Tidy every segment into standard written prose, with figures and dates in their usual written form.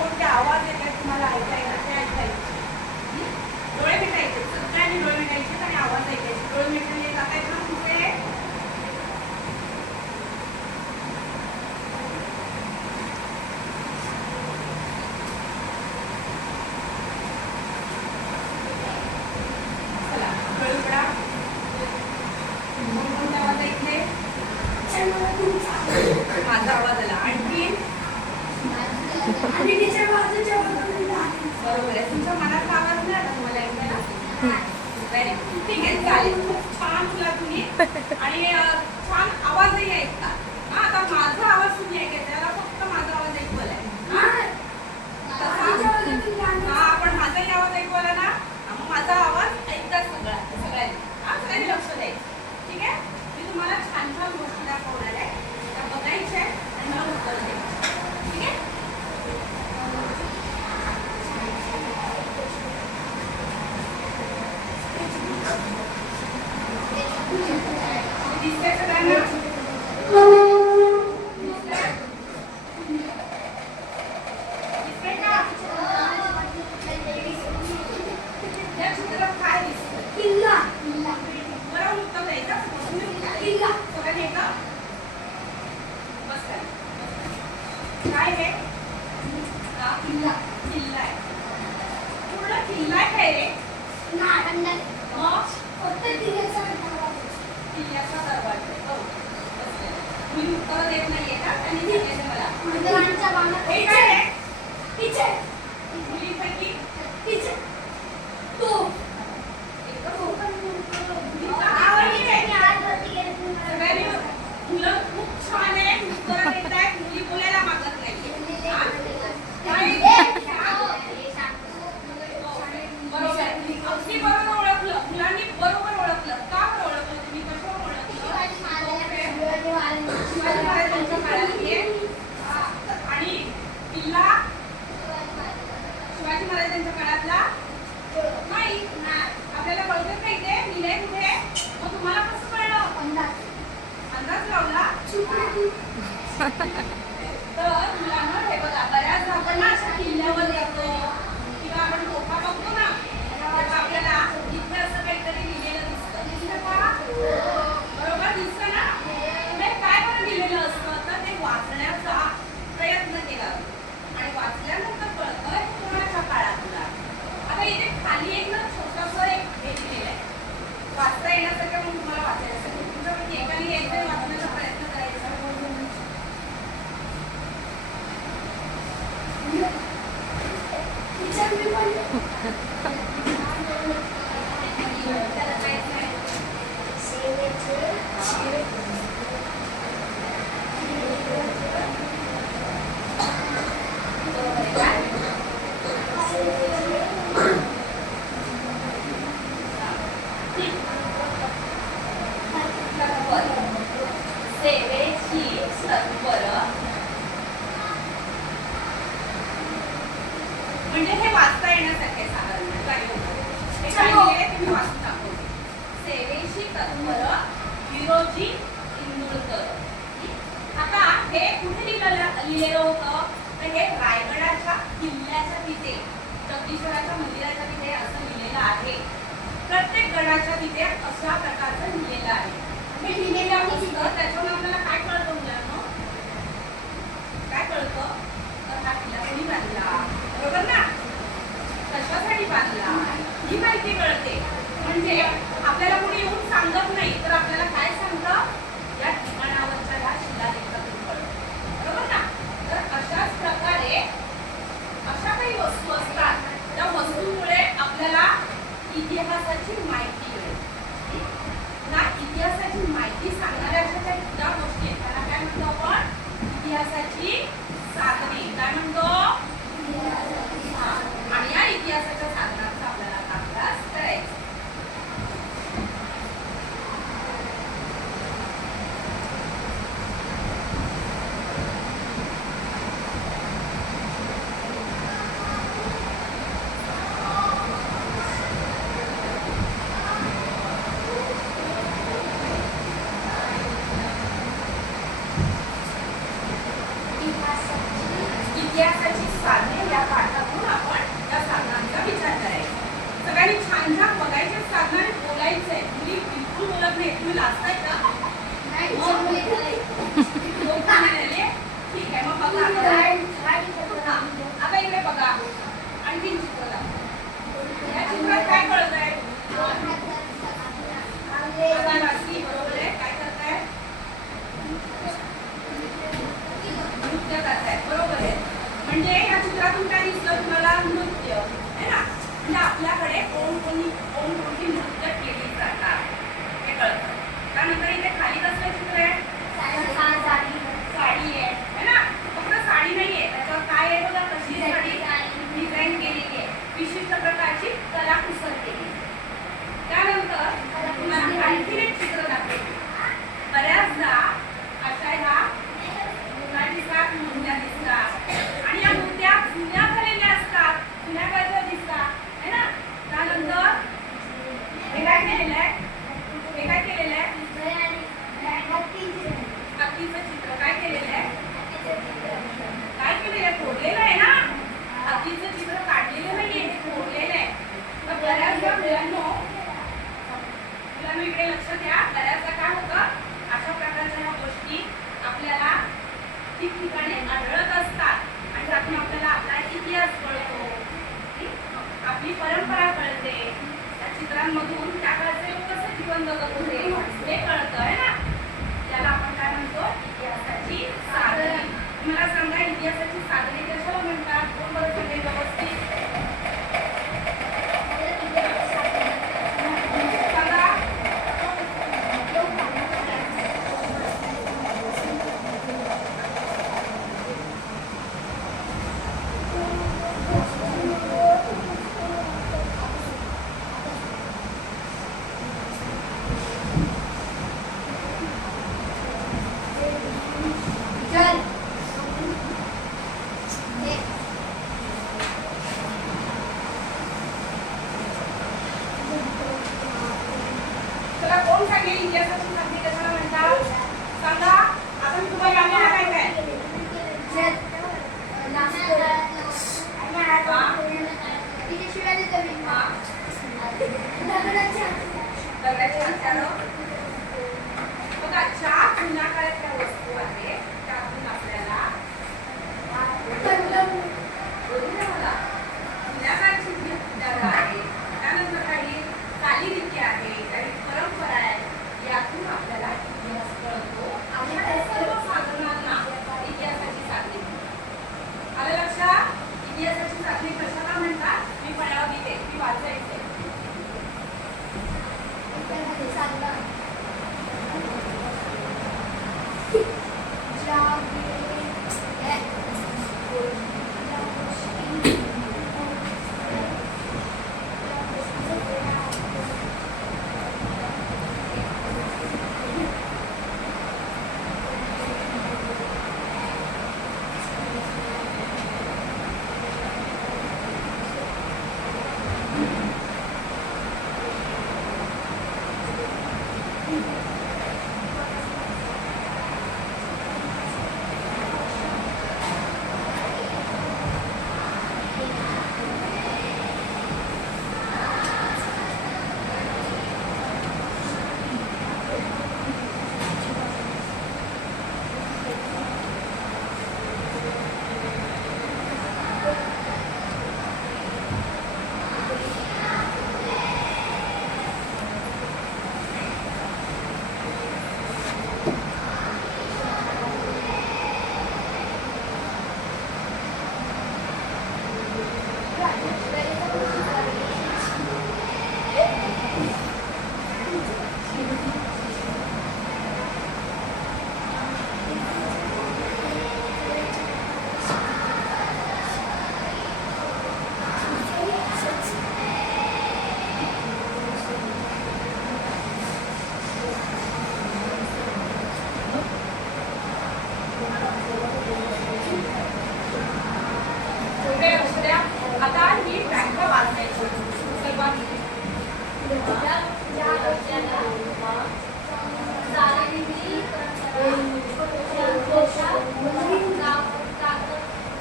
कोणते आवाज येतात तुम्हाला ऐकायला ते ऐकायचे. डोळे मिटायचे, सगळ्यांनी डोळे मिटायचे आणि आवाज ऐकायचे. डोळे मिटले जातायचे ना कुठे माझा आवाज आला. आणखी बरोबर आहे. तुमच्या मनाचा आवाज नाही आला तुम्हाला ऐकायला? Very good. ठीक आहे, चालेल. खूप छान बोला तुम्ही आणि छान आवाजही ऐकता. हा, आता माझा आवाज तुम्ही ऐकायचा, त्याला फक्त माझा आवाज ऐकवला आहे. हा, पण माझाही आवाज ऐकवला ना, मग माझा आवाज ऐकतात सगळ्यांनी. हा, सगळ्यांनी लक्ष द्यायचं. ठीक आहे, मी तुम्हाला छान छान गोष्टी दाखवणार आहे, त्या बघायच्या आणि मला उत्तर द्यायचं. ठीक आहे. दिसतंय सगळ्यांना? दिसतंय का? या चित्रात काय दिसतं? किल्ला. बरं, उत्तर द्यायचं. किल्ला. सगळ्यांनी एकदा बस करा. काय आहे? किल्ला. किल्ला आहे. पूर्ण किल्ला आहे काय रे? मग फक्त किल्ल्याचा किल्ल्याचा दरवाजा आहे. हो, बस करा. तुम्ही उत्तर देत नाहीये का? त्यांनी सांगितलं मला. मंदिरांच्या बाणात हे काय आहे? किचे. मुलींपैकी किचे. तो. एकदम आवडली रे. सगळ्यांनी मुलं खूप छान आहे. उत्तर देत आहेत. मुली बोलायला मागत नाहीये. हा? काय? बरोबर आहे. अगदी बरोबर ओळखलं. मुलांनी बरोबर ओळखलं. का बरं ओळखलं तुम्ही? कशावर ओळखलं? शिवाजी महाराजांच्या काळातली आहे. आणि किल्ला शिवाजी महाराजांच्या काळातला नाही. आपल्याला कळतच नाही ते लिहिलंय कुठे. मग तुम्हाला कसं कळलं? अंदाज लावला. तर मुलांना हे बघा, बऱ्याच आपण ना अशा किल्ल्यावर येतो किंवा आपण तोफा बघतो ना, तेव्हा आपल्याला इथे असं काहीतरी लिहिलेलं दिसतं. दिसतं का? बरोबर दिसतं ना? पुढे काय बरं लिहिलेलं असतं? तर ते वाचण्याचा प्रयत्न केला आणि वाचल्यानंतर कळतं हे कोणाच्या काळातला. आता इथे खाली एक ना छोटंसं एक हे लिहिलेलं आहे. वाचता येण्यासारखं म्हणून तुम्हाला वाचायचं. तुमच्यापैकी एकाने एकदा वाचण्याचा प्रयत्न करायचा. सेवेची तत्पर म्हणजे हे वाचता येण्यासारखे साधारण काय होतं हे काय लिहिले ते मी वाचून दाखवते. सेवेशी तत्पर हिरोजी इंदुरकर. आता हे कुठे लिहिलेलं होतं? तर हे रायगडाच्या किल्ल्याच्या तिथे, जगदीश्वराच्या मंदिराच्या तिथे असं लिहिलेलं आहे. प्रत्येक गडाच्या तिथे अशा प्रकारचं लिहिलेलं आहे. हे लिहिलेलं असतं त्याच्यामुळे आपल्याला काय कळतं मुलांना? काय कळतं? तर हा किल्ला कोणी बांधला, बरोबर ना? कशासाठी बांधला ही माहिती कळते. म्हणजे आपल्याला कोणी येऊन सांगत नाही, तर आपल्याला काय सांगतं? या ठिकाणावरच्या ह्या शिलालेखातून कळतं, बरोबर ना? तर अशाच प्रकारे अशा काही वस्तू असतात, त्या वस्तूमुळे आपल्याला इतिहासाची माहिती मिळते ना. इतिहासाची माहिती सांगणाऱ्या अशा ज्या गोष्टी आहेत त्याला काय म्हणतो आपण? इतिहासाची साधने. काय म्हणतो? आणि या इतिहासाच्या साधनांचा आपल्याला अभ्यास करायचा. इतिहासाची साधने या पाठातून आपण त्या साधनांचा विचार करायचा. सगळ्यांनी छान छान बघायचे साधनं आणि बोलायचंय. मुली बिलकुल बोलत नाही. तुम्ही लाजताय का? लोक का नाही राहिले? ठीक आहे, मग बघा आता इकडे बघा. आणखीन चित्र दाखवा. या चित्रात काय कळतंय? आता रात्री बरोबर आहे. काय करताय? नृत्य करताय. बरोबर आहे. म्हणजे या चित्रातून काय दिसलं तुम्हाला? नृत्य आहे ना. म्हणजे आपल्याकडे कोणकोणती नृत्य केली जातात हे कळतं. त्यानंतर इथे खाली कसलं चित्र आहे? साडी आहे है ना. फक्त साडी नाहीये, त्याच्यावर काय आहे बघा. कशी साडी डिझाईन केलेली आहे. विशिष्ट प्रकारची कलाकुसर केली. त्यानंतर तुम्हाला आणखी एक चित्र दाखवते. बऱ्याचदा अशा ह्या मुला दिसतात, मुंग्या दिसतात आणि या मुंग्या जुन्या झालेल्या असतात, जुन्या काळच्या दिसतात है ना. त्यानंतर हे काय केलेलं आहे? हे काय केलेलं आहे? हत्तीचं चित्र काय केलेलं आहे? काय केलेलं आहे? फोडलेलं आहे ना. हत्तीचं चित्र काढलेलं नाहीये, हे फोडलेलं आहे. तर बऱ्याचदा मुलांनो इकडे लक्ष द्या. बऱ्याचदा काय होतं, अशा प्रकारच्या ह्या गोष्टी आपल्याला ठिकठिकाणी आढळत असतात आणि त्यातून आपल्याला आपला इतिहास कळतो, आपली परंपरा कळते. त्या चित्रांमधून त्या काळचे लोक कसं जीवन जगत होते हे कळतं आहे ना. त्याला आपण काय म्हणतो? इतिहासाची साधने. मला सांगा, इतिहासाची साधने कशाला म्हणतात? कोण बरं सांगेल व्यवस्थित? सांगा. चला, कोण सांगेल इतिहासाची साधने कशाला म्हणतात? सांगा. आता मी तुम्हाला सांगेन काय काय. दगडाची हत्यारं बघा. ज्या जुन्या काळातल्या वस्तू आहेत त्यातून आपल्याला मला जुन्या काळची जी हत्यारं आहेत, त्यानंतर काही चालीरीती आहे, काही परंपरा आहे, यातून आपल्याला इतिहास कळतो. आपल्या सर्व साधनांना इतिहासाची साधने. आलं लक्षात? इतिहासाची साधने कशाला म्हणतात? मी फळ्यावर दिले, मी वाचायचे.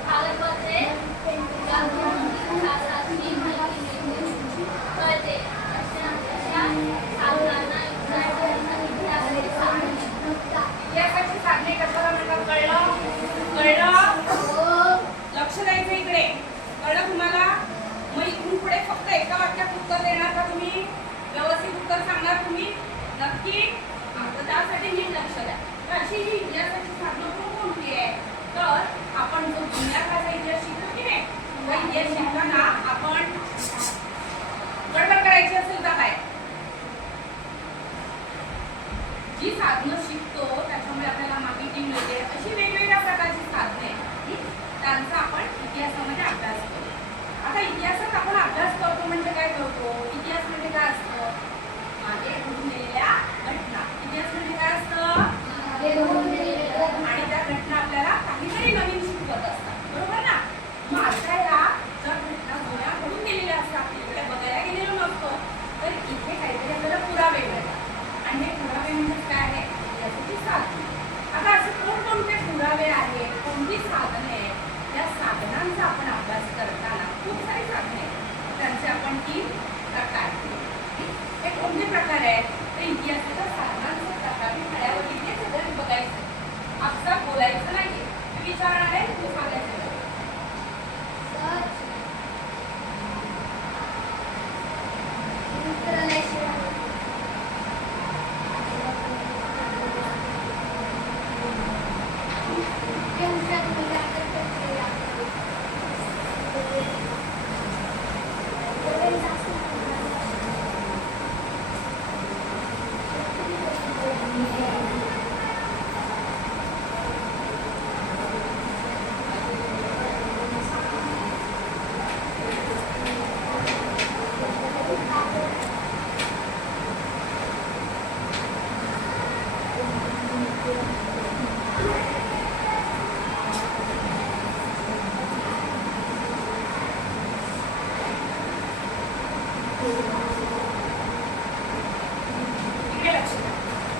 कागदपत्रे कळलं तुम्हाला? मग इथून पुढे फक्त एका वाक्यात उत्तर देणार का तुम्ही? व्यवस्थित उत्तर सांगणार तुम्ही? नक्की? तर त्यासाठी नीट लक्ष द्या. तर अशी ही इतिहासाची साधनं कोणती आहे? तर आपण जो जुन्या काळचा इतिहास शिकतो की नाही, तो इतिहास शिकताना आपण गडबड करायची असेल तर काय? जी साधनं शिकतो त्याच्यामुळे आपल्याला माहिती मिळते अशी वेगवेगळ्या प्रकारची साधने त्यांचा आपण इतिहासामध्ये अभ्यास करतो. आता इतिहासात आपण अभ्यास करतो म्हणजे काय करतो? इतिहास म्हणजे काय असतं? मागे घडून गेलेल्या घटना. इतिहास म्हणजे काय असतं? आणि त्या घटना आपल्याला काहीतरी नवीन शिकवत असतात, बरोबर ना? मग अशा या ज्या घटना जुन्या घडून गेलेल्या असतात तिकडे बघायला गेलेलो नसतो, तर इथे काहीतरी आपल्याला पुरावे मिळतात. आणि हे पुरावे म्हणजे काय आहे? इतिहासाची साधने. आता असे कोणकोणते पुरावे आहेत, कोणती साधने आहेत, या साधनांचा आपण अभ्यास करताना खूप सारी साधने आहेत, त्यांचे आपण 3 प्रकार. हे कोणते प्रकार आहेत? तर इतिहासाच्या साधनांचे प्रकार मी फळ्यावर इथे सगळं बघायचं, आपसात बोलायचं नाही. मी विचारणार आहे, तू सांगायचं.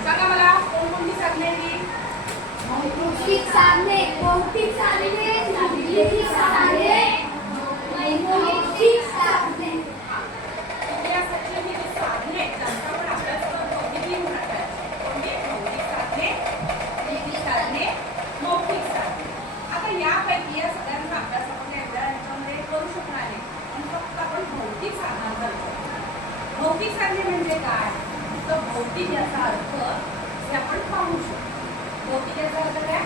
सांगा मला कोणकोणती साधने आहेत? भौतिक साधने, भौतिक साधने, शारीरिक साधने, नैतिक साधने. इतिहासाची ही जी साधने आहेत त्यांचा आपण अभ्यास करतो ती 3 प्रकारची. कोणती? भौतिक साधने, नैतिक साधने, मौखिक साधने. आता यापैकी या सगळ्यांचा अभ्यास आपण एवढ्या ह्याच्यामध्ये करू शकणार नाही, पण फक्त आपण भौतिक साधनांचा विचार. भौतिक साधने म्हणजे काय? तर भौतिक याचा अर्थ जे आपण पाहू शकतो. भौतिक याचा अर्थ काय?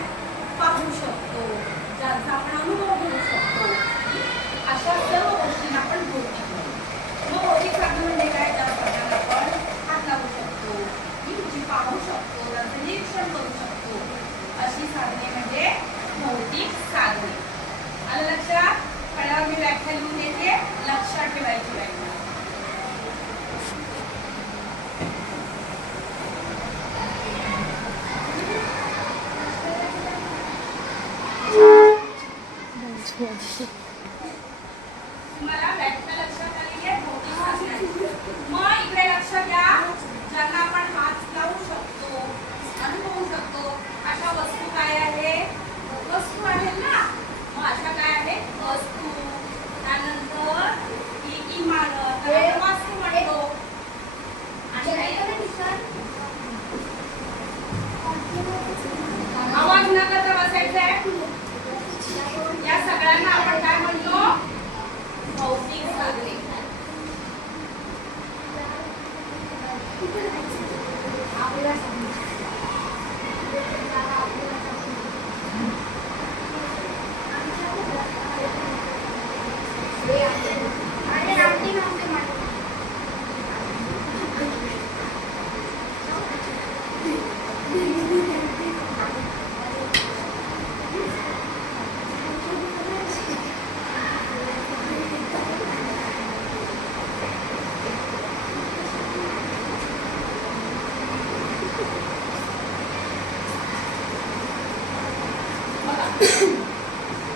पाहू शकतो, ज्यांचा आपण अनुभव घेऊ शकतो, अशा सर्व गोष्टींना आपण भौतिक म्हणतो. मग भौतिक साधन म्हणजे काय? ज्या साधनांना आपण हात लावू शकतो, जी पाहू शकतो, त्यांचं निरीक्षण करू शकतो, अशी साधने म्हणजे भौतिक साधने. आलं लक्षात? फळ्यावर मी व्याख्या लिहून देते, लक्षात ठेवायची व्याख्या. मला व्याख्या लक्षात आली आहे भौतिक साधनांची. मग इकडे लक्षात घ्या, ज्यांना आपण हात लावू शकतो, अनुभवू शकतो, अशा वस्तू काय आहे? वस्तू आहेत ना. मग अशा काय आहे? वस्तू. त्यानंतर ही इमारत, वास्तू म्हणतो. आणि आवाज न करता बसायचं आहे. या सगळ्यांना आपण काय म्हणतो? भौतिक साधने.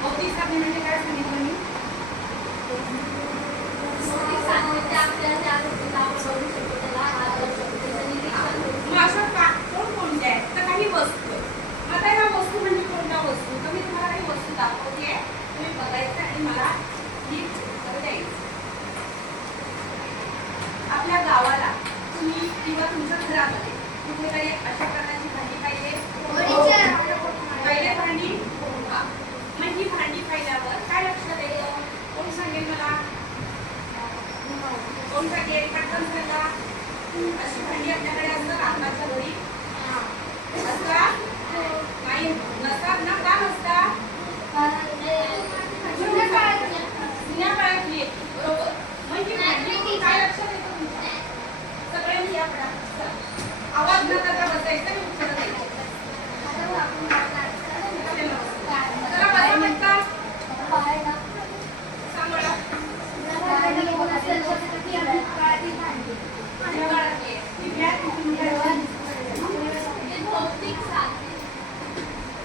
भौतिक साधने म्हणजे काय सांगितलं मी? मग अशा कोणकोणत्या आहेत? तर काही वस्तू आहेत. आता ह्या वस्तू म्हणजे कोणत्या वस्तू? तर मी तुम्हाला काही वस्तू दाखवते, तुम्ही बघायचं आणि मला ही उत्तर द्यायची. आपल्या गावाला तुम्ही किंवा तुमच्या घरामध्ये कुठे काही अशा प्रकारची भांडी पाहिजे? पहिले भांडी. मग ही भांडी पाहिल्यावर काय लक्षात येतं? कोण कोणता गेट पटकन सांगा. अशी भांडी आपल्याकडे असतात आताच्या घरी असतात नाही नसतात ना. का नसतात? जुन्या काळातली बरोबर. म्हणजे भांडी काय लक्षात येतं तुमच्या? सगळ्यांनी या पडा आवाज न करता बसायचं आणि उत्तर द्यायचं. चला बसा पटकन. सांग बरं.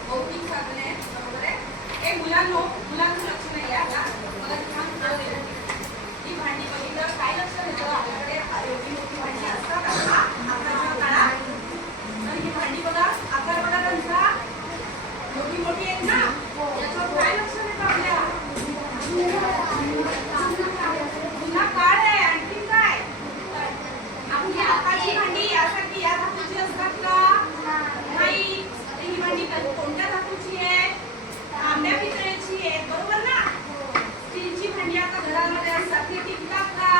भौतिक साधने बरोबर आहे. हे मुलांचं लक्ष नाही आहे आता. मला छान उत्तर दिलं. ही भांडी बघितलं काय लक्षात येतं आपल्याकडे एवढी मोठी भांडी असतात आता आताच्या काळात. तर ही भांडी बघा आकार बघा त्यांचा मोठी मोठी आहेत ना. याच्यावर काय लक्षात येतं आपल्या? जुना काळ आहे. आणखी काय आपली आताची भांडी यासाठी या धातूची असतात का? नाही. ही भांडी कोणत्या धातूची आहे? तांब्या पितळेची आहे बरोबर ना. स्टीलची भांडी आता घरामध्ये असतात ती टिकतात का?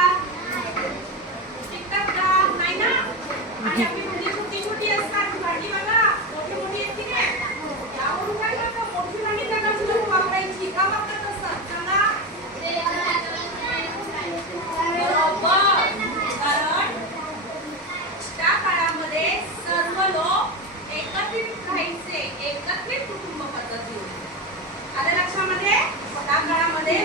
टिकतात का? नाही ना. आणि आपली भांडी छोटी छोटी असतात. भांडी बघा मोठी मोठी येते की नाही. यावरून काय करतो मोठी भांडी त्या कशाला वापरायची का वापरत असतात सांगा. बरोबर. कारण त्या काळामध्ये सर्व लोक एकत्रित राहायचे. एकत्रित कुटुंब पद्धती होती. आलं लक्षामध्ये. त्या काळामध्ये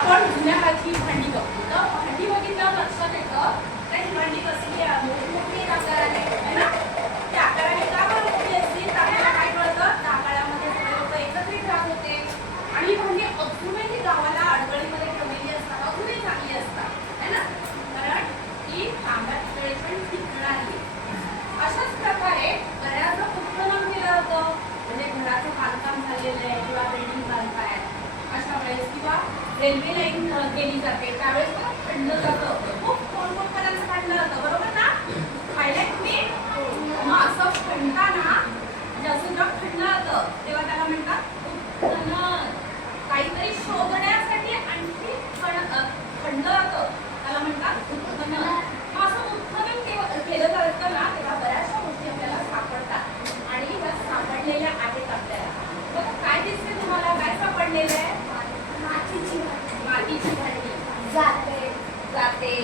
आपण जुन्या काळची भांडी बघतो तर भांडी बघितल्यावर लक्षात येतं तर ही भांडी कसली आहे मोठी आकाराने आहे ना. त्या आकाराने का बरं मोठी असतील तर आपल्याला काय कळतं त्या काळामध्ये सगळे लोक एकत्रित राहत होते. आणि ही भांडी अजूनही गावाला अडगळीमध्ये ठेवलेली असतात. अजूनही चांगली असतात है ना. कारण ही तांब्या पितळेची पण टिकणारी. अशाच प्रकारे बऱ्याचदा उत्खनन केलं होतं. म्हणजे घराचं बांधकाम झालेलं आहे किंवा बिल्डिंग बांधताय अशा वेळेस किंवा रेल्वे लाईन केली जाते त्यावेळेस पण खणलं जातं. खूप खोलपर्यंत खणलं जातं बरोबर ना. पाहिलंय तुम्ही. मग असं खणताना जसं जेव्हा खणलं जातं तेव्हा त्याला म्हणतात उत्खनन. काहीतरी शोधण्यासाठी आणखी खणलं जातं त्याला म्हणतात उत्खनन. मग असं उत्खनन केलं जातं ना तेव्हा बऱ्याचशा गोष्टी आपल्याला सापडतात आणि ह्या सापडलेल्या आहेत आपल्याला. बघा काय दिसते तुम्हाला काय सापडलेलं आहे? मातीची भांडी जाते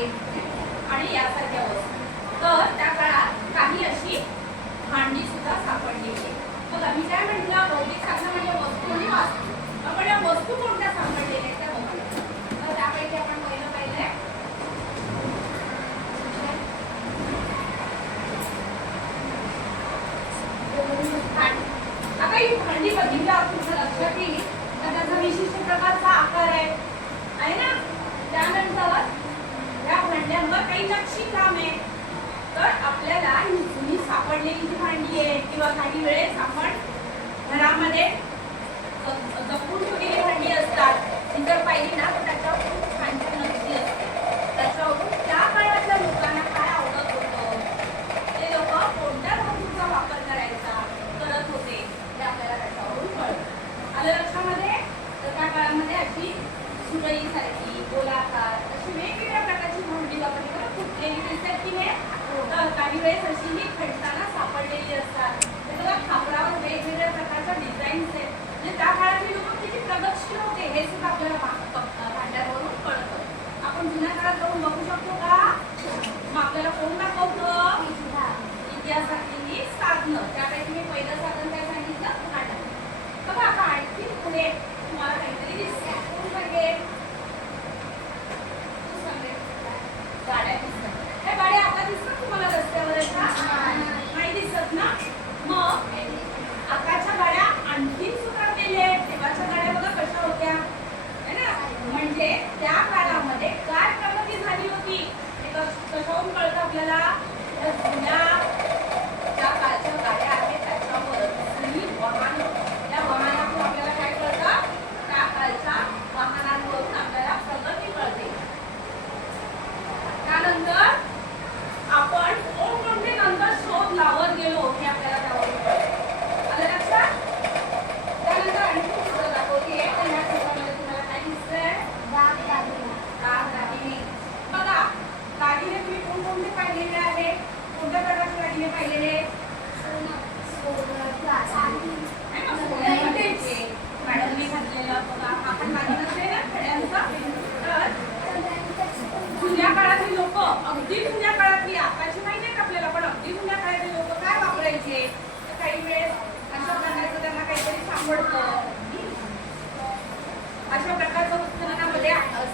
आणि यासारख्या वस्तू. तर त्या काळात काही अशी भांडी सुद्धा सापडलेली आहे. बघा मी काय म्हटलं भौतिक साधनं म्हणजे वस्तू आणि वास्तू. आपण या वस्तू कोणत्या सापडलेल्या आहेत त्या बघा. तर त्यापैकी आपण पहिलं पाहिलंय आता ही भांडी बघितल्यावर तुमच्या लक्षात येईल तर त्याचा विशिष्ट प्रकारचा आकार आहे ना. त्यानंतर या भांड्यांवर काही नक्षीकाम आहे. तर आपल्याला ही जुनी सापडलेली जी भांडी आहे किंवा काही वेळेस आपण घरामध्ये जपून ठेवलेली भांडी असतात ती जर पाहिली ना तर त्याच्यावर खूप छान छान नक्षी असते. त्याच्यावरून त्या काळातल्या लोकांना काय आवडत होतं ते लोक कोणत्या धातूचा वापर करत होते ते आपल्याला त्याच्यावरून कळतं. आलं लक्षामध्ये. तर त्या काळामध्ये अशी सुरईसारखी गोलाकार अशी वेगवेगळ्या प्रकारची भांडी वापरली बरं. फुटलेली दिसतात की नाही. तर काही वेळेस अशी ही खणताना सापडलेली असतात. त्याच्या खापरावर वेगवेगळ्या प्रकारच्या डिझाईन्स आहेत. म्हणजे त्या काळातले लोक किती प्रगतशील होते हे सुद्धा आपल्याला भांड्यावरून कळतं. आपण जुन्या काळात जाऊन बघू शकतो का. मग आपल्याला कोण दाखवतं इतिहासातली ही साधनं. त्यापैकी मी पहिलं साधन काय सांगितलं भांडं. बघा आता आणखी पुढे तुम्हाला काहीतरी दिसते. कोण सांगेल? तू सांगेल. गाड्या दिसतात. ह्या गाड्या आता दिसतात तुम्हाला रस्त्यावर नाही दिसत ना. मग आताच्या गाड्या आणखी सुधारलेल्या आहेत. तेव्हाच्या गाड्या बघा कशा होत्या है ना.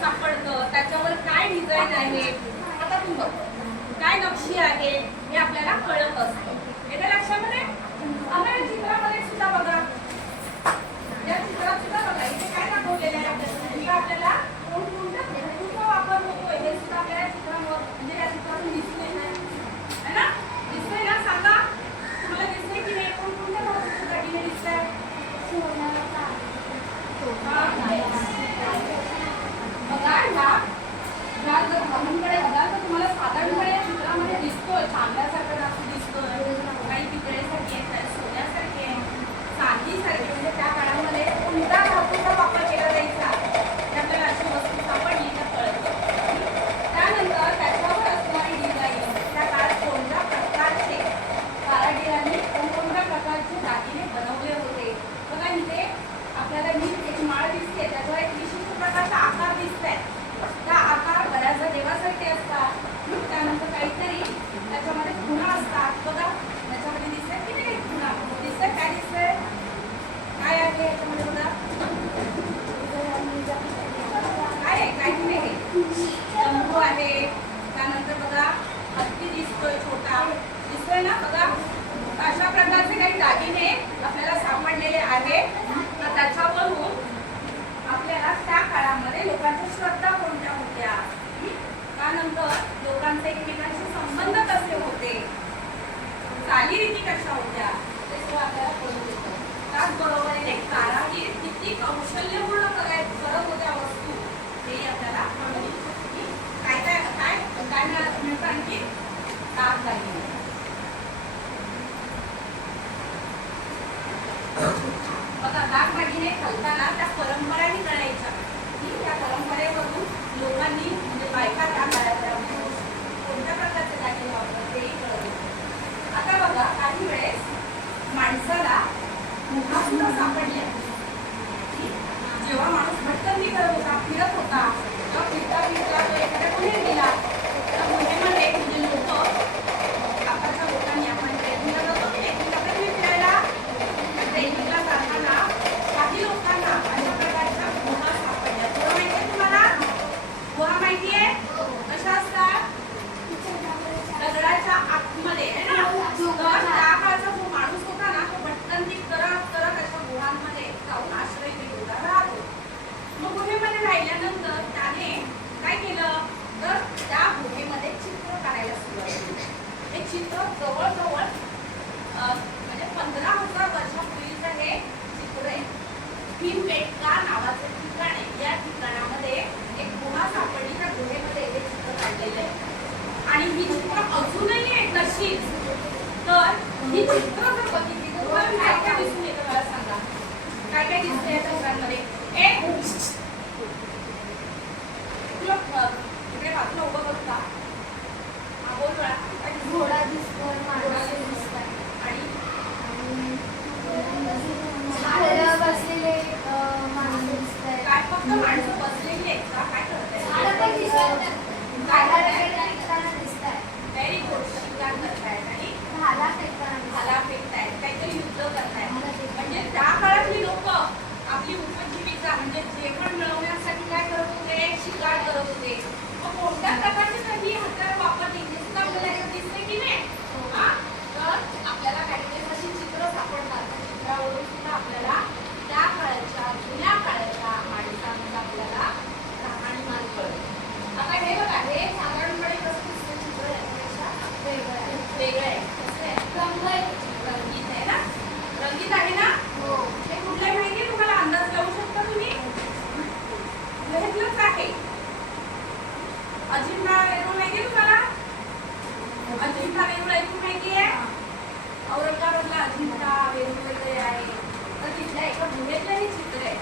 सापडतं, त्याच्यावर काय डिझाईन आहे, आता तुम्ही बघा काय नक्षी आहे हे आपल्याला कळत असतं. येतं लक्षामध्ये? आता या चित्रामध्ये सुद्धा बघा, या चित्रात सुद्धा बघा इथे काय दाखवलेलं आहे आपल्याला, आपल्याला कोणकोणत्या धातूचा वापर होतोय हे सुद्धा आपल्याला चित्रावर म्हणजे या चित्रातून दिसून येत आहे ना? दिसतंय ना? सांगा तुम्हाला दिसतंय की नाही? कोणकोणत्या धातूच्या दागिने दिसताय? बघा ह्या जर धातूंकडे बघा तर तुम्हाला साधारणपणे या चित्रामध्ये दिसतोय तांब्यासारखा धातू दिसतोय, काही पितळेसारखे आहेत, सोन्यासारखे आहे, चांदीसारखे. म्हणजे त्या काळामध्ये कोणत्या धातूचा वापर केला जायचा हे आपल्याला अशी वस्तू सापडली तर कळतं. त्यानंतर त्याच्यावर असणारी डिझाईन, त्या काळात कोणत्या प्रकारचे कारागिरांनी कोणकोणत्या प्रकारचे दागिने बनवले होते. बघा इथे आपल्याला ही एक माळ दिसते, त्याच्यावर एक विशिष्ट प्रकारचा आकार दिसतोय. त्या आकार बऱ्याचदा देवासारखे असतात, त्यानंतर काहीतरी त्याच्यामध्ये खुणा असतात. बघा त्याच्यामध्ये दिसतंय की नाही खुणा दिसतंय, काय दिसतंय, काय आहे याच्यामध्ये बघा, काय आहे काय की नाही, तंबू आहे. त्यानंतर बघा हत्ती दिसतोय, छोटा दिसतोय ना. बघा अशा प्रकारचे काही दागिने आपल्याला सापडलेले आहेत. तर त्याच्यावरून आपल्याला त्या काळामध्ये लोकांच्या श्रद्धा कोणत्या होत्या, त्यानंतर लोकांचे एकमेकांशी संबंध कसे होते, चालीरीती कशा होत्या ते सगळं आपल्याला कळून येतं. त्याचबरोबर एक कारागीर किती कौशल्यपूर्ण करत होत्या वस्तू हे आपल्याला कळून येतं. काय काय काय काय मिळतं आणखी दागदागिने. बघा दागदागिने घालताना त्या परंपरांनी कळायच्या, त्या परंपरेवरून लोकांनी म्हणजे बायका त्या काळातल्या कोणत्या प्रकारचे दागिने वापरतात तेही कळत. आता बघा काही वेळेस माणसाला मुठा सुद्धा सापडल्या. जेव्हा माणूस भटकंती करत होता, फिरत होता, तेव्हा फिरता फिरता तो एखाद्या गुन्हे गेला. त्या गुन्हेमध्ये म्हणजे लोक आताच्या लोकांनी आपण ट्रेनिंगला जातो ट्रेनिंगला फिरायला, ट्रेनिंगला जाताना काही लोकांना अशा प्रकारच्या गुहा सापडल्या. गुहा माहिती आहे तुम्हाला? गुहा माहिती आहे कशा असतात? दगडाच्या आतमध्ये आहे ना. तर त्या काळचा जो माणूस होता ना तो भटकंती करत करत अशा गुहांमध्ये जाऊन आश्रय घेत होता, राहतो. मग गुहेमध्ये राहिल्यानंतर त्याने काय केलं तर त्या गुहेमध्ये चित्र काढायला सुरुवात केली. हे चित्र जवळजवळ म्हणजे 15,000 वर्षापूर्वीचं हे चित्र आहे. भीमबेटका नावाचं ठिकाण आहे. या ठिकाणामध्ये एक गुहा सापडली, त्या गुहेमध्ये हे चित्र काढलेलं आहे. आणि ही चित्र अजूनही आहे तशीच. तर ही चित्र जर बघितली तर तुम्हाला काय काय दिसून येतं मला सांगा, काय काय दिसतं या चित्रांमध्ये? तुला इकडे बाजूला उभं करू का? हा बोल बळा. घोडा दिसतोय, माणसं दिसतात आणि झाडाला बसलेले माणसं दिसतात. काय फक्त माणसं बसलेली आहेत का? काय करताय? झाडं पण दिसतात, झाडाला फेकताना दिसतात. Very good. शिकार करतायत आणि भाला फेकताना भाला फेकतायत, काहीतरी युद्ध करतायत. म्हणजे त्या काळातली लोक आपली उपजीविका म्हणजे जेवण मिळवण्यासाठी काय करत होते? शिकार करत होते. मग कोणत्या प्रकारचे काही हत्यार वापरली हे सुद्धा आपल्याला दिसते की नाही? हा तर आपल्याला काही अशी चित्र सापडतात. त्या चित्रावरून सुद्धा आपल्याला त्या काळाच्या जुन्या काळाच्या माणसांचा आपल्याला राहणीमान कळतं. आता हे बघा हे साधारणपणे कसं दिसतं चित्र याच्यापेक्षा वेगळं आहे. कसं आहे? रंगीत आहे ना. रंगीत आहे ना. हे कुठल्या माहिती आहे तुम्हाला? अंदाज लावू शकता तुम्ही? घेतलंच आहे. अजिंठा वेरूळ माहिती आहे तुम्हाला? अजिंठा वेरूळ ऐकून माहिती आहे? औरंगाबादला अजिंठा वेरूळ वगैरे आहे. तर तिथल्या एका गुहेतलं हे चित्र आहे.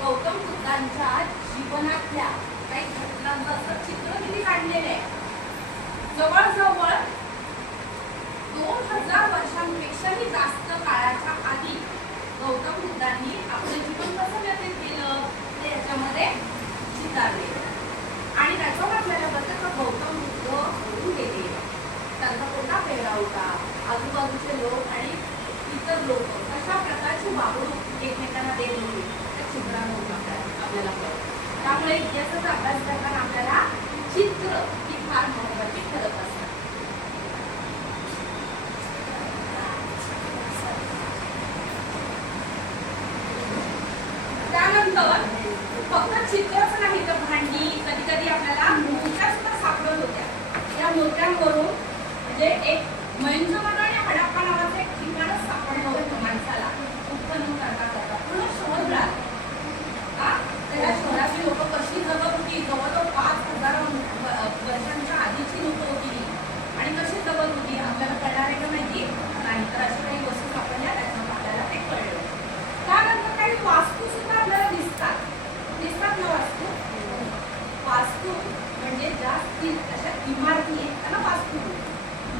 गौतम बुद्धांच्या जीवनातल्या काही घटनांचं असं चित्र तिथे काढलेलं आहे. जवळजवळ 2000 वर्षांपेक्षाही जास्त काळाच्या आधी गौतम बुद्धांनी आपलं जीवन कसं व्यतीत केलं ते याच्यामध्ये चितारले. आणि त्याच्यावर आपल्याला बघतं गौतम बुद्ध होऊन गेले, त्यांचा कोणता पेहराव होता, आजूबाजूचे लोक आणि इतर लोक कशा प्रकारची वागणूक एकमेकांना देत होते त्या चित्रांमधून आपल्याला कळतं. त्यामुळे इतिहासाचा अभ्यास म्हणजे एक मोहेंजोदडो आणि हडप्पा नावाचं एक ठिकाणच सापडलं होतं माणसाला उत्खनन करता पूर्ण शहर मिळालं. तर या शहराची लोक कशी जगत होती, जवळजवळ 5,000 वर्षांच्या आधीची लोक होती आणि कशी जगत होती आपल्याला कळणार आहे का माहिती नाही. तर अशा काही वस्तू सापडल्या त्याच्यामुळे आपल्याला ते कळलं. त्यानंतर काही वास्तू सुद्धा आपल्याला दिसतात ना वास्तू. वास्तू म्हणजे ज्या अशा इमारती आहेत त्यांना वास्तू.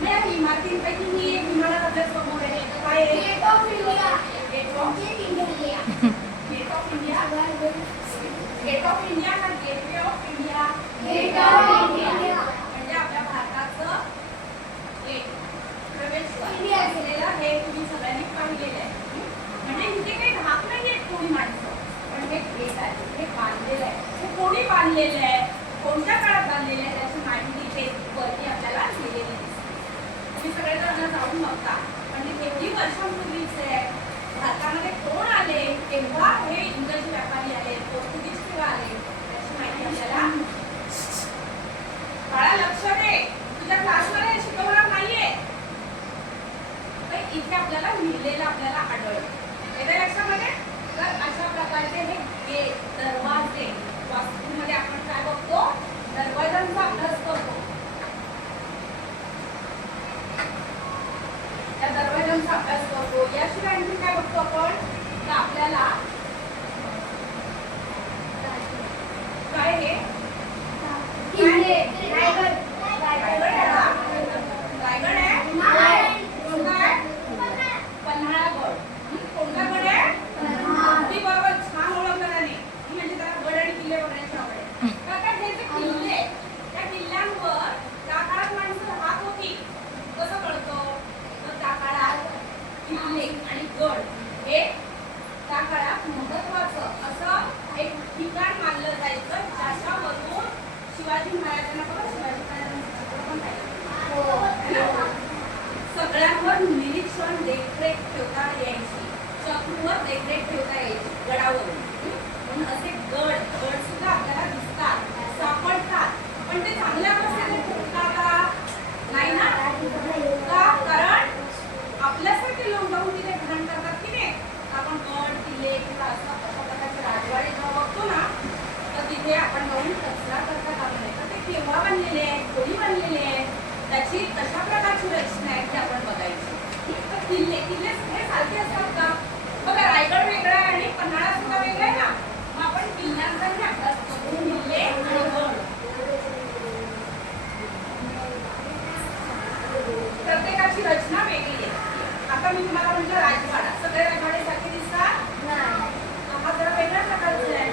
या इमारतींपैकी ही एक इमारत आपल्या समोर आहे. काय आहे? Gate of India. Gate of India. Gate of India. Gate of India का gateway of India. Gate of India म्हणजे आपल्या भारताचं गेट प्रवेशद्वार इंडिया असलेलं हे तुम्ही सगळ्यांनी पाहिलेलं आहे. म्हणजे इथे काही राहत नाहीये कोणी माणसं, पण हे गेट आहे, हे बांधलेलं आहे. हे कोणी बांधलेलं आहे, कोणत्या काळात बांधलेलं आहे त्याची माहिती इथे वरती आपल्याला दिलेली दिसते. तुम्ही सगळेजण जाऊन बघता म्हणजे किती वर्षांपूर्वीच आहे. भारतामध्ये कोण आले, तेव्हा हे इंग्रजी व्यापारी आले, पोर्तुगीज केव्हा आले त्याची माहिती आपल्याला. बाळा लक्ष दे, तुझ्या क्लासमध्ये शिकवणार नाहीये. तर इथे आपल्याला लिहिलेलं आपल्याला आढळतं. येते लक्षामध्ये. तर अशा प्रकारचे हे गेट, दरवाजे, वास्तूमध्ये आपण काय बघतो, दरवाजांचा अभ्यास करतो. त्या दरवाजांचा अभ्यास करतो. याशिवाय आणखी काय बघतो आपण, तर आपल्याला काय हे किल्ले. रायगड. रायगड आहे का? रायगड आहे. कोणता आहे? पन्हाळागड. कोणता गड आहे? अगदी बरोबर, छान ओळखलं त्याने. म्हणजे त्याला गड आणि किल्ले बघण्याची आवड आहे. तर काय हे जे किल्ले, त्या किल्ल्यांवर त्या काळात माणसं राहत होती. कसं कळतं, तर त्या काळात किल्ले आणि गड हे त्या काळात महत्त्वाचं असं एक ठिकाण मानलं जायचं, ज्याच्यावरून शिवाजी महाराजांना बघा, शिवाजी महाराजांचं चित्र पण पाहिजे. सगळ्यांवर निरीक्षण देखरेख ठेवता यायची, शत्रूवर देखरेख ठेवता यायची गडावरून. म्हणून असे गड सुद्धा आपल्याला दिसतात, सापडतात. पण ते चांगल्या प्रकारे ठेवतात का नाही ना? का? कारण आपल्यासाठी लोक जाऊन तिथे घाण करतात की नाही. आपण गड, किल्ले किंवा अशा प्रकारचे राजवाडे जेव्हा बघतो ना, तर तिथे आपण जाऊन कचरा करता कामा नये. तर ते केव्हा बांधलेले आहे, कोणी बांधलेले आहे, त्याची कशा प्रकारची रचना आहे ते आपण बघायची. तर किल्ले सगळे सारखे असतात का? बघा, रायगड वेगळा आहे आणि पन्हाळा सुद्धा वेगळा आहे ना. मग आपण किल्ल्यांचा अभ्यास करू. किल्ले आणि गड प्रत्येकाची रचना वेगळी आहे. आता मी तुम्हाला म्हटलं राजवाडा, सगळे राजवाडे सारखे दिसतात. हा जरा वेगळ्या प्रकारचे आहे.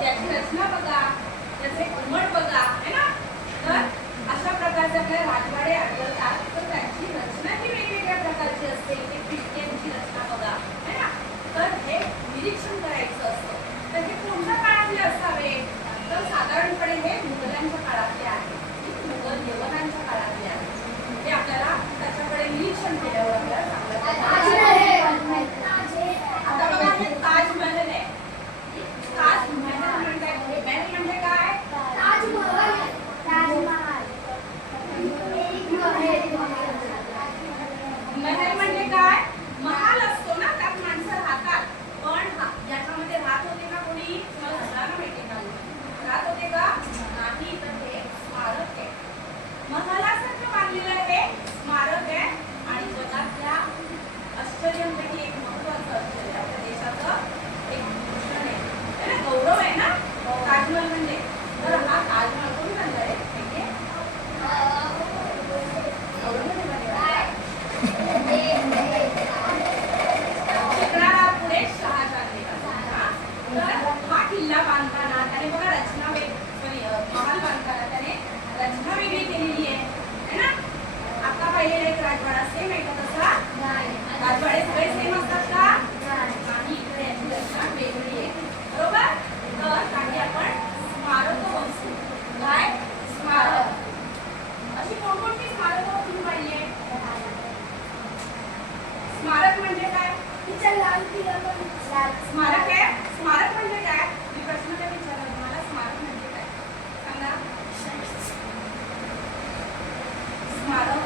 त्याची रचना बघा, त्याचे घुमट बघा, है ना. तर अशा प्रकारचे आपले राजवाडे आढळतात. तर त्यांची रचना ही वेगवेगळ्या प्रकारची असते. इथे खिडक्यांची रचना बघा, है ना. तर हे निरीक्षण करायचं असतं. तर हे कोणत्या काळातले असावे, तर साधारणपणे हे मुघलांच्या काळातले आहेत, मुघल यवनांच्या काळातले आहेत. हे आपल्याला त्याच्याकडे निरीक्षण केल्यावर आपल्याला आता बघा, हे ताजमहल आहे. ताजमहल म्हणजे काय? महल म्हणजे काय? महाल असतो ना, त्यात माणसं राहतात. पण याच्यामध्ये राहत होते का कोणी? तुम्हाला सगळ्यांना माहिती का? राहत होते का? नाही. तर हे स्मारक आहे. महालासारखं बांधलेलं हे स्मारक आहे. आणि जगातल्या आश्चर्यांपैकी एक महत्त्वाचं आश्चर्य, आपल्या देशाचं एक भूषण आहे ना, गौरव आहे ना ताजमहल म्हणजे. तर हा ताजमहल कोणी बांधला आहे? शिकणारा पुढे शहाजहान. तर हा किल्ला बांधताना त्याने बघा रचना महाल बांधताना त्याने रचना वेगळी केलेली आहे, है ना. आता पाहिलेला एक राजवाडा सेम आहे का तसा? राजवाडे सगळे सेम असतात का? नाही. इकडे याची रचना वेगळी आहे, बरोबर. तर काही आपण स्मारक बघू. काय स्मारक? अशी कोणकोणती स्मारक तुम्ही पाहिली? स्मारक म्हणजे काय? स्मारक आहे. स्मारक म्हणजे काय? मी प्रश्न काय विचारला तुम्हाला, स्मारक म्हणजे काय सांगा. स्मारक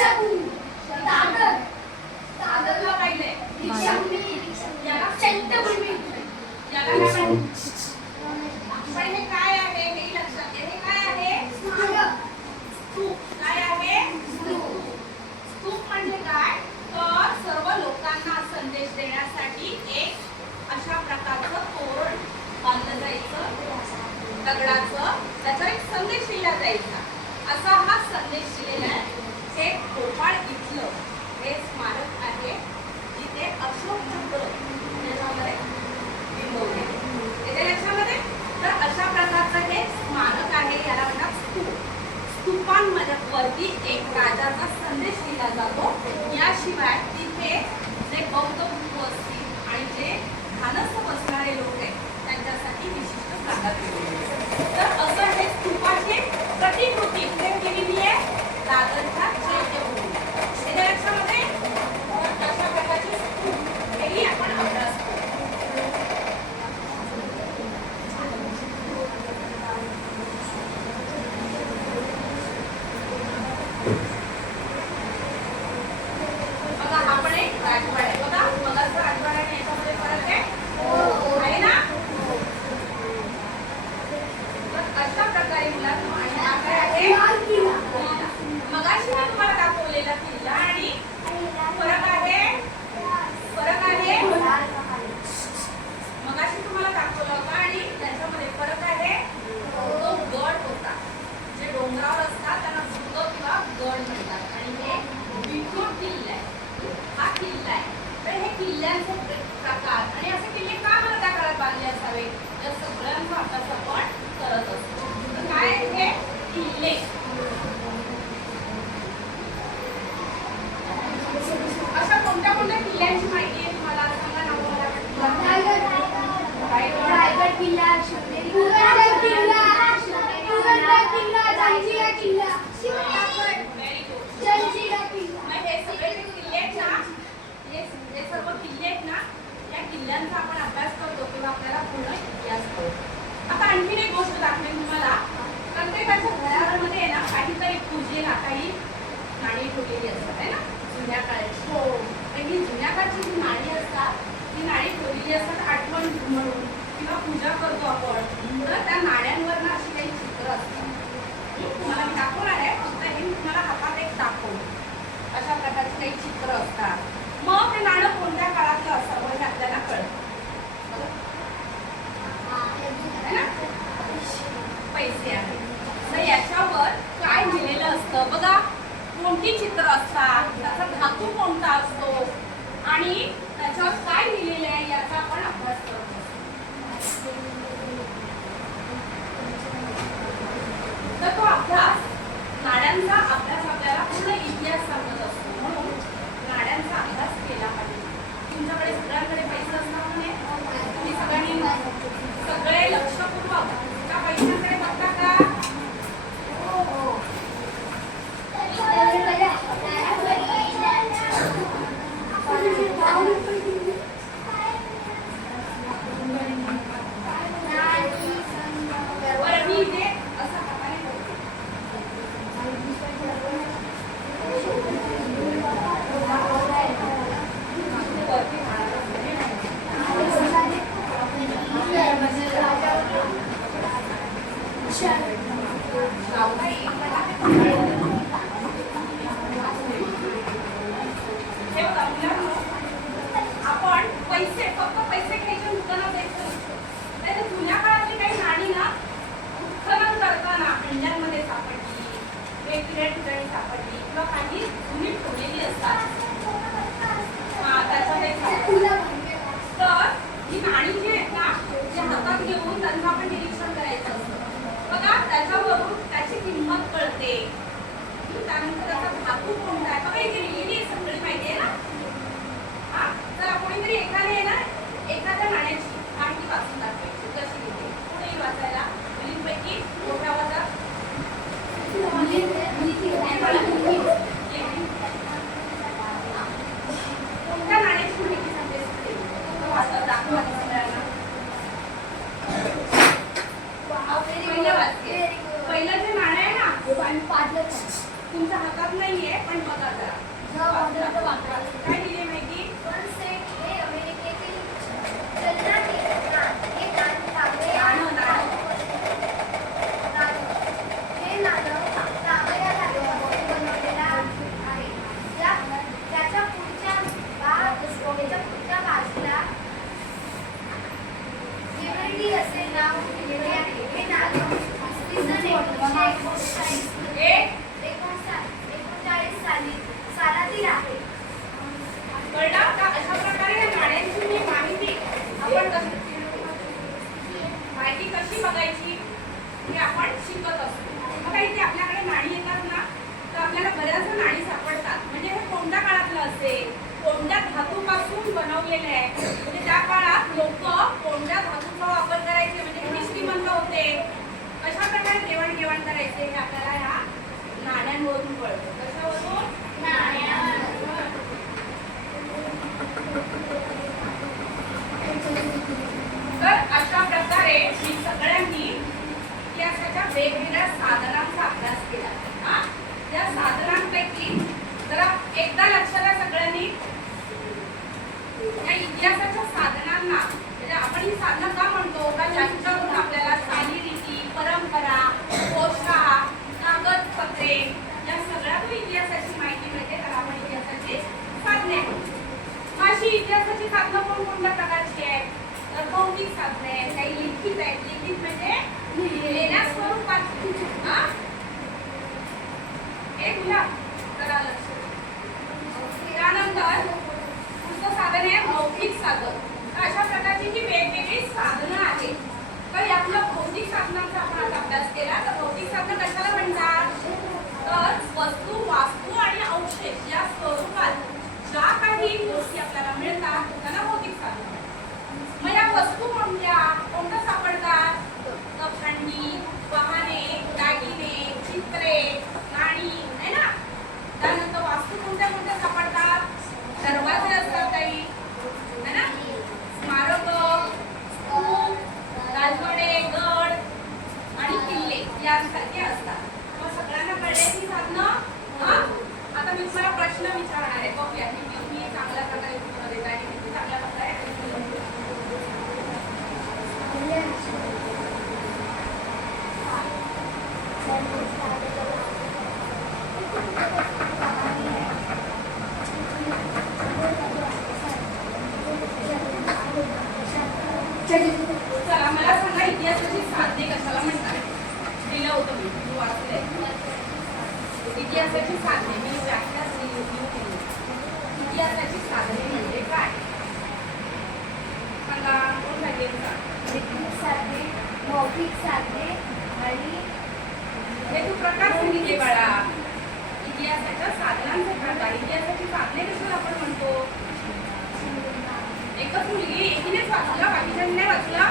दीक्षाभूमी, दादर, दादरला पाहिजे. दीक्षाभूमी, याला चैत्यभूमी, याला काय म्हणतात? पण हे काय आहे हे लक्षात घ्या. हे काय आहे? स्मारक, स्तूप. काय आहे? स्तूप, स्तूप म्हणजे काय? तर सर्व लोकांना संदेश देण्यासाठी एक अशा प्रकारचं तोरण बांधलं जायचं दगडाचं. त्याचा एक संदेश दिला जायचा. असा हा संदेश दिलेला आहे. हे भोपाळ इथलं हे स्मारक आहे जिथे अशोक चक्र त्याच्यामध्ये बिंबवले. येते लक्षामध्ये? तर अशा प्रकारचं हे स्मारक आहे. याला म्हणतात स्तूप. स्तूपांमध्ये वरती एक राजाचा संदेश दिला जातो. याशिवाय तिथे जे बौद्ध भिक्खू असतील आणि जे ध्यानस्थ बसणारे लोक आहेत त्यांच्यासाठी विशिष्ट जागा दिलेली आहे. तर असं हे स्तूपाची प्रतिकृती कुठे केलेली आहे? दादरच्या चैत्यभूमी. याच्या लक्षामध्ये अशा प्रकारची स्तूप हेही आपण अभ्यास करू. बघा हा पण एक राजवाडा आहे. बघा मगाचा राजवाडा आणि याच्यामध्ये फरक आहे आहे ना? तर अशा प्रकारे मुलांनो आणि हा काय आहे? लाल किल्ला, किल्ला. मगाशी मी तुम्हाला दाखवलेला किल्ला आणि फरक आहे. फरक आहे. लाल महाल, मगाशी तुम्हाला दाखवलं होतं आणि त्याच्यामध्ये फरक आहे. तो गड होता. जे डोंगरावर असतात त्यांना दुर्ग किंवा गड म्हणतात आणि हे विठूर किल्ला आहे. हा किल्ला आहे. तर हे किल्ल्यांचे प्रकार आणि असे किल्ले का मला त्या काळात बांधले असावे तर सगळ्यांचा अभ्यास आपण करत असतो. तर काय आहेत हे किल्ले? अशा कोणत्या कोणत्या किल्ल्यांची माहिती आहे तुम्हाला? सांगा ना मला. रायगड किल्ला, पुरंदर किल्ला, पुरंदर किल्ला, जंजिरा किल्ला, शिवनेरी, व्हेरी गुड. जंजिरा किल्ला. मग हे सगळे जे किल्ले आहेत ना हे सर्व किल्ले आहेत ना या किल्ल्यांचा आपण अभ्यास करतो किंवा आपल्याला पूर्ण इतिहास कळतो. आता आणखीन एक गोष्ट दाखवेन तुम्हाला. प्रत्येकाच्या घरामध्ये आहे ना काहीतरी पूजेला काही नाणी ठेवलेली असतात आहे ना जुन्या काळाची. हो. तर ही जुन्या काळची जी नाणी असतात ती नाणी ठेवलेली असतात आठवण म्हणून किंवा पूजा करतो आपण. तर त्या नाण्यांवर ना अशी काही चित्र असतात. तुम्हाला मी दाखवणार आहे. फक्त हे मी तुम्हाला हातात एक दाखवलं. अशा प्रकारचे काही चित्र असतात. मग ते नाणं कोणत्या काळातलं असावं हे आपल्याला कळतं. है ना? पैसे आहेत. तर याच्यावर काय लिहिलेलं असतं बघा. कोणती चित्र असतात, त्याचा धातू कोणता असतो आणि त्याच्यावर काय लिहिलेलं आहे याचा आपण अभ्यास करत असतो. तर तो अभ्यास नाण्यांचा अभ्यास आपल्याला पूर्ण इतिहास सांगत असतो. म्हणून नाण्यांचा अभ्यास केला पाहिजे. तुमच्याकडे सगळ्यांकडे पैसे असतात म्हणे. तुम्ही सगळ्यांनी सगळे लक्षपूर्वक त्या पैशांकडे बघता का? बरं मी इथे असा प्रकारे करते. वरती हे बघा मुलांनो, आपण पैसे फक्त पैसे घ्यायचे दुकानात जायचं नसतं. नाही जुन्या काळातली काही नाणी ना उत्खनन करताना इंडियामध्ये सापडली, वेगवेगळ्या ठिकाणी सापडली किंवा काही जुनी ठेवलेली असतात. हा त्याच्यामध्ये तर ही नाणी जी आहेत ना जी हातात घेऊन त्यांना आपण निरीक्षण करायचं असतं. बघा त्याच्यावरून त्याची किंमत कळते. त्यानंतर त्याचा धातू कोणता आहे बघा इथे लिहिलेली आहे सगळी माहिती आहे ना. हा चला कोणीतरी एकाने ना एखाद्या नाण्याची माहिती वाचून दाखवायची कशी लिहिते. कोणी वाचायला मुलींपैकी मोठ्या आवाजात कोणत्या नाण्याची माहिती सांगते वाचतात दाखवा सगळ्यांना. पहिलं वाक्य पहिलं जे नाणं आहे ना तुमच्या हातात नाहीये पण बघा जरा. काय दिले माहिती? हे अमेरिकेतील चलनातील नाणं. हे नाणं तांबड्या हे नाणं तांबड्या धातूपासून बनवलेलं आहे. त्याच्या पुढच्या बाजूला लिबर्टी असे नाव दिलेले आहे. हे नाणं इसवी सन 1939 सालातील आहे. कळलं का? अशा प्रकारे या नाण्यांची मी माहिती आपण माहिती कशी बघायची हे आपण शिकत असतो. बघा इथे आपल्याकडे नाणी येतात ना, तर आपल्याला बऱ्याच नाणी सापडतात. म्हणजे हे कोणत्या काळातलं असेल, कोणत्या धातूपासून बनवलेलं आहे, म्हणजे त्या काळात लोक कोणत्या धातूचा वापर करायचे, म्हणजे किती श्रीमंत होते, कशा प्रकारे देवाणघेवाण करायचे हे आपल्याला ह्या नाण्यांवरून कळतं. कशावरून? तर अशा प्रकारे मी सगळ्यांनी इतिहासाच्या वेगवेगळ्या साधनांचा अभ्यास केला. या साधनांपैकी जरा एकदा लक्षात आहे सगळ्यांनी, या इतिहासाच्या साधनांना म्हणजे आपण ही साधनं का म्हणतो का ज्यांच्यावरून आपल्याला चालीरीती, परंपरा, पोशाख, कागदपत्रे या सगळ्यातून इतिहासाची माहिती मिळते. तर आपण इतिहासाची साधने म्हणतो. अशी इतिहासाची साधनं कोणकोणत्या प्रकारची आहेत? तर भौतिक साधने आहेत, काही लिखित आहेत. लिखित म्हणजे लिहिलेल्या स्वरूपात. हे तुला जरा लक्ष. त्यानंतर पुढचं साधन आहे मौखिक साधन. तर अशा प्रकारची जी वेगवेगळी साधनं आहेत. तर यातलं भौतिक साधनांचा आपण आता अभ्यास केला. तर भौतिक साधनं कशाला म्हणतात? तर वस्तू, वास्तू आणि अवशेष या स्वरूपात ज्या काही गोष्टी आपल्याला मिळतात त्यांना भौतिक साधनं. मग या वस्तू कोणत्या सापडतात? तर भांडी, वाहने, दागिने, चित्रे, नाणी आहे ना. त्यानंतर वास्तू कोणत्या सापडतात? दरवाजे असतात काही है ना, स्मारक, स्तूप, राजवाडे, गड आणि किल्ले यांसारखे असतात. मग सगळ्यांना कळले ही साधनं. आता मी तुम्हाला प्रश्न विचारणार आहे, बघूया की मी चांगल्या प्रकारे उत्तर देत आहे आणि किती चांगल्या प्रकारे. चला मला सांगा इतिहासाची साधने कशाला म्हणतात? दिलं होतं मी वाचलंय. इतिहासाची साधने मी व्याख्या केली. इतिहासाची साधने म्हणजे काय? सांगा कोण सांगेल का? साधने, मौखिक साधने आणि हे तू प्रकार सांगितले बाळा. इतिहासाच्या साधनांचे प्रकार. इतिहासाची साधने कशाला आपण म्हणतो? एकच मुलगी एकीनेच वाचला, बाकीच्यांनी नाही वाचला.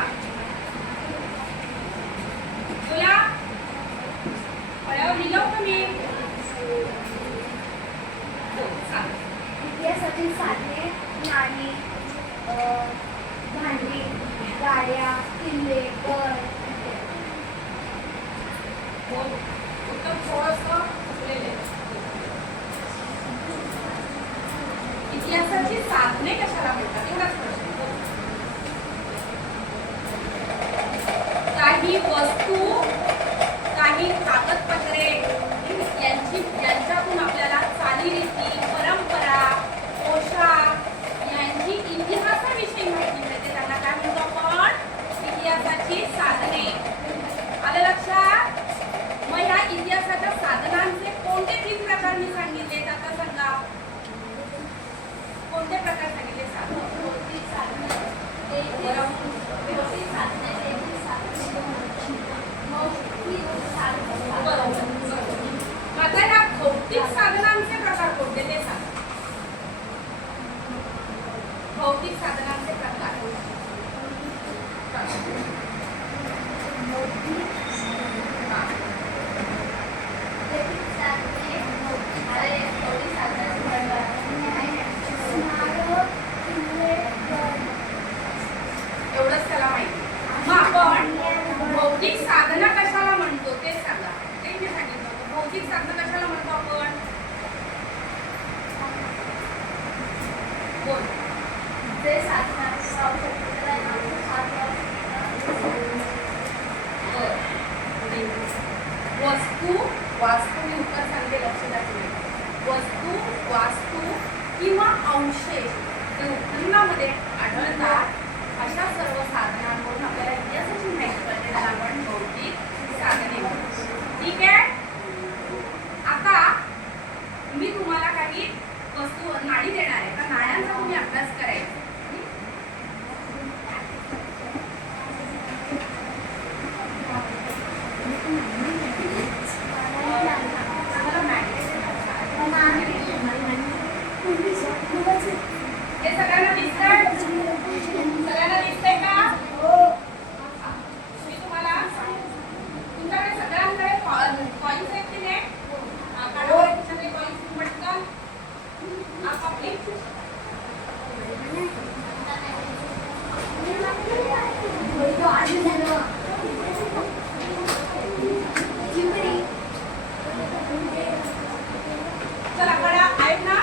तुला फळ्यावर लिहिलं होतं मी. इतिहासातील साधने, नाणी, भांडी, गाड्या, किल्ले, गड. उत्तम थोडंसं चुकलेलं आहे. इतिहासाची साधने कशाला म्हणतात एवढाच प्रश्न. काही वस्तू, काही कागदपत्रे यांच्यातून आपल्याला चालीरीती, परंपरा, पोशाख यांची इतिहासाविषयी माहिती मिळते. त्यांना काय म्हणतो आपण? इतिहासाची साधने. आलं लक्षात? मग ह्या इतिहासाच्या साधनांचे कोणते 3 प्रकार मी सांगितले? आता सांगा कोणते प्रकार सांगितले? भौतिक साधने, वस्तू वास्तू मी उत्तर सांगते लक्षात ठेवा. वस्तू वास्तू किंवा अवशेष जे उत्पन्नामध्ये आढळतात अशा सर्व साधनांवरून आपल्याला इतिहासाची माहिती कळते त्याला आपण भौतिक साधने म्हणतो. ठीक आहे. आता मी तुम्हाला काही वस्तू नाणी देणार आहे. तर नाण्यांचा तुम्ही अभ्यास करायचा. हे सगळ्यांना दिसतंय? सगळ्यांना दिसतंय का? मी तुम्हाला तुमच्याकडे सगळ्यांकडे कॉइन्स आहेत की नाही? काढा तुमच्याकडे कॉइन्स पटकन. आपापली चला कडा आहेत ना?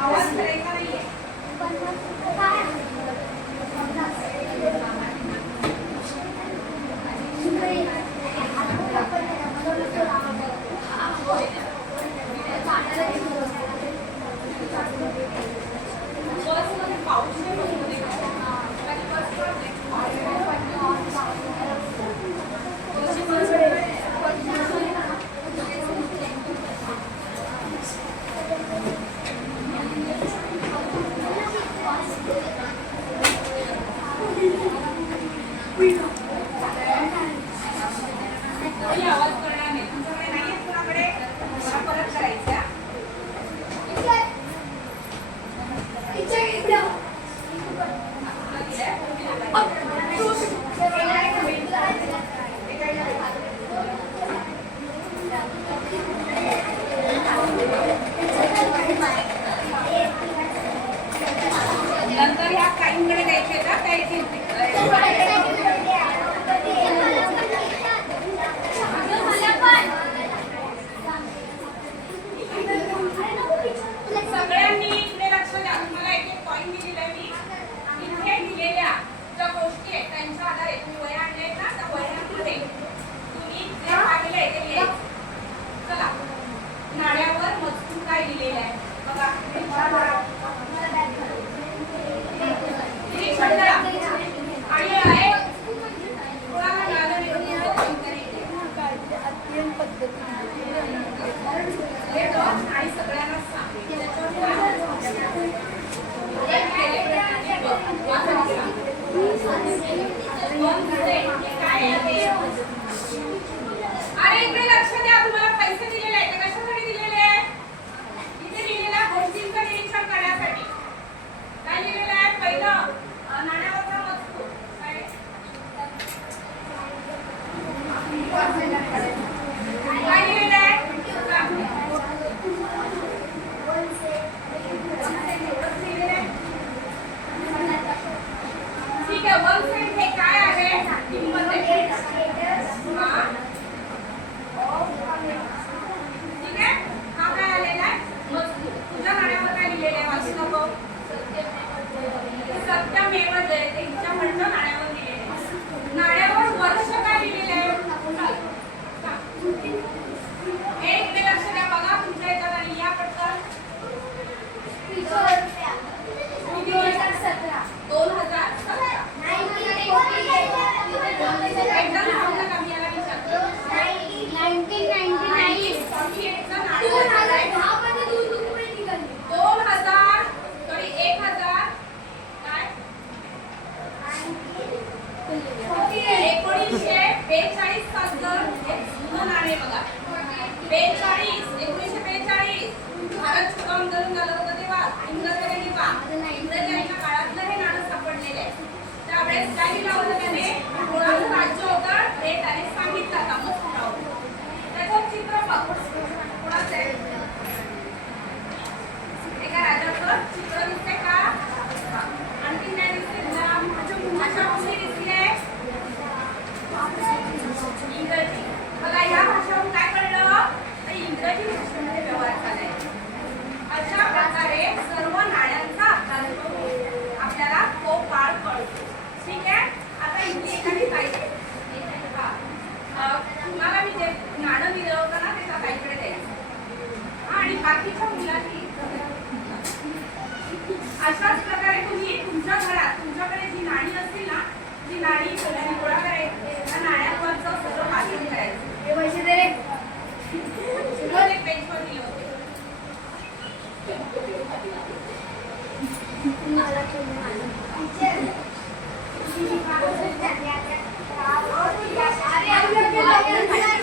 आवाज करायचा नाहीये. बसमध्ये पाऊस नाही बसमध्ये कोणी आवाज करणार नाही. तुमच्याकडे नाही आहे कोणाकडे? मला परत करायचं. नंतर ह्या काहींकडे द्यायचे का त्या येतील. सगळ्यांनी इकडे लक्ष द्या. तुम्हाला एक एक पॉईंट दिलेला आहे मी. इथे दिलेल्या ज्या गोष्टी आहेत त्यांच्या आधारे तुम्ही वह्या आणल्या आहेत ना, त्या वह्यांमध्ये तुम्ही जे पाहिलंय ते लिहायचं. चला नाण्यावर मजकूर काय लिहिलेला आहे बघा. निरीक्षण करा. आणि आहे कोणाला मिळालं हे बघ आणि सगळ्यांना सांग. अरे इकडे लक्ष द्या. तुम्हाला पैसे दिलेले आहेत कशासाठी दिलेले आहे? इथे लिहिलेल्या गोष्टींचं निरीक्षण करण्यासाठी. काय लिहिलेलं आहे? पहिलं नाण्यावरचा मजकूर काय लिहिलेलं आहे? ठीक आहे. वन सेंट हे काय आहे? ठीक आहे. हा काय आलेला आहे? मजकूर. तुझ्या नाण्यावर काय लिहिलेलं आहे? वाचू नको. सत्यमेव जयते. हिच्या म्हणतं नाण्यावर लिहिलेलं आहे. नाण्यावर वर्ष काय लिहिलेलं आहे? एक इकडे लक्ष द्या. बघा तुमच्या याच्यात आणि या पटकन 2017. एकदम सांगता का मी याला विचारतो? 1998 चं नाणं आहे. 2000 सॉरी 1000 काय 1942 सालचं हे जुनं नाणे बघा. 1942 भारत छोडो आंदोलन झालं होतं तेव्हा इंग्रजांच्या काळातलं हे नाणं सापडलेलं आहे. त्यावेळेस काय लिहिलं होतं त्याने? कोणाचं राज्य होतं हे त्याने सांगितलं आता मजकुरावर. त्याचं चित्र बघ. कोणाचं आहे? एका राजाचं चित्र दिसतंय का? आणखी काय दिसतंय तुला? भाषा कुठली दिसते? इंग्रजी. बघा या भाषेवरून काय कळलं? तर इंग्रजी भाषेमध्ये व्यवहार झालाय. अशा प्रकारे सर्व नाण्यांचा अभ्यास करून आपल्याला अशाच प्रकारे तुम्ही तुमच्या घरात तुमच्याकडे जी नाणी असतील ना, ती नाणी सगळ्यांनी गोळा करायची. त्या नाण्यांवरचं सगळं वाचन करायचं. हे पैसे दे रे. सगळं ते पेजवर दिलं होतं. मला तुम्ही माझं टीचर. अरे